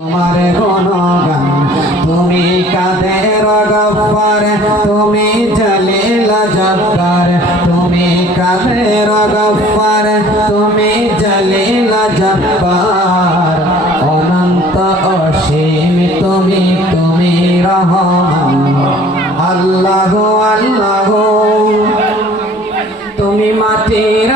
তোমার গুণগান তুমি কাদের গফার তুমি জলিল জব্বার, তুমি কাদের গফার তুমি তুমি তুমি রহমান। আল্লাহ আল্লাহ। তুমি মাটির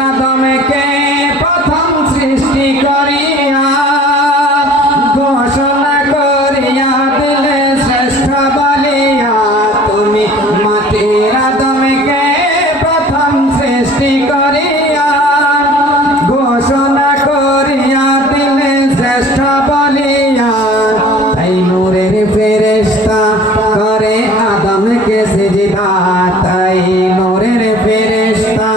বলিয়া তাই নূরের ফেরেশতা করে আদমকে সিজদা, তাই নূরের ফেরেশতা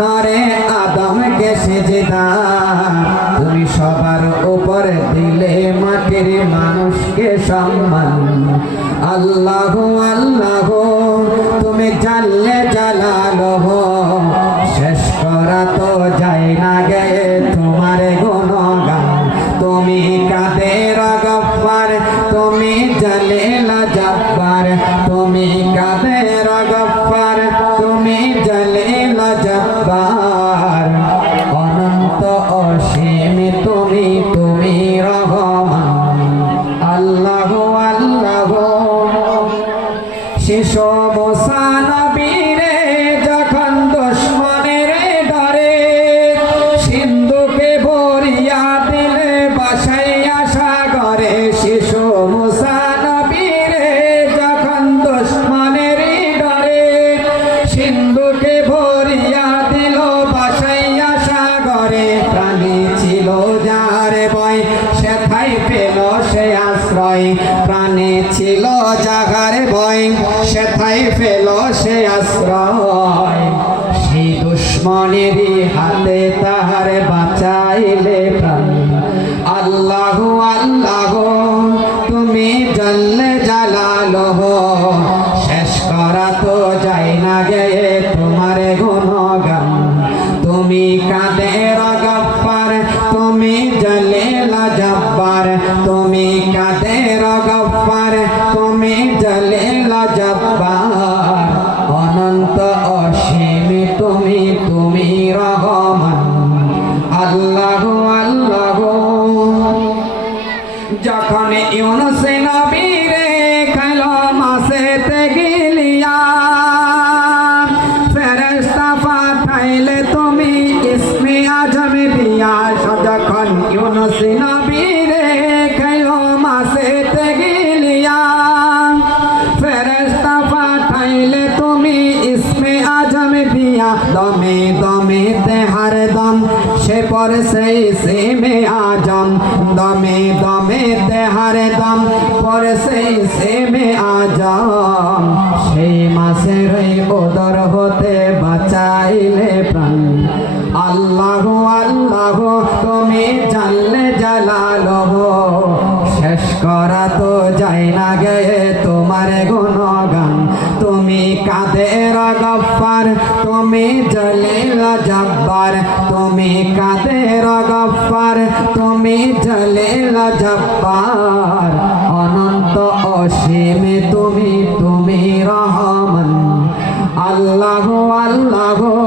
করে আদমকে সিজদা। তুমি সবার উপর দিলে মাটির মানুষকে সম্মান। আল্লাহ আল্লাহ, তুমি জানলে জালালহ। শেষ করা তো কাদের গফার? তুমি সেথাই পেল সে আশ্রয়। প্রাণে ছিল জাগার ভয় সেথাই পেল সে আশ্রয়। সেই দুশ্মনেরই হাতে তাহার বাঁচাইলে প্রাণ। আল্লাহ আল্লাহ, তুমি জানলে জালালহ। শেষ করা তো যায় না গে তোমার গুণগান। তুমি কাদের জব্বার, তুমি কাদের গব্বার তুমি জলিল জব্বার। অনন্ত অসীম তুমি তুমি রহমান। আল্লাহ আল্লাহ। যখন ইউনুস নবীরে ইউনুস নবীরে খাইল মাসেতে গিলিয়া। পাঠাইলে, তুমি ইসমে আজম দিয়া, দমে দমে তেহার দম, সে পর সেই আজম, দমে দমে তেহার দম, পর সেই সেমে সেই মাসের ওদর হতে বাঁচাইলে প্রাণ। আল্লাহ আল্লাহ, তুমি জানলে জালালহ শেষ করা তো যায় না গে, তোমার গুণগান। তুমি কাদের গফার, তুমি জলিলা জব্বার। তুমি কাদের গফার, তুমি জলিলা জব্বার। অনন্ত অসীম তুমি তুমি রহমান। আল্লাহ।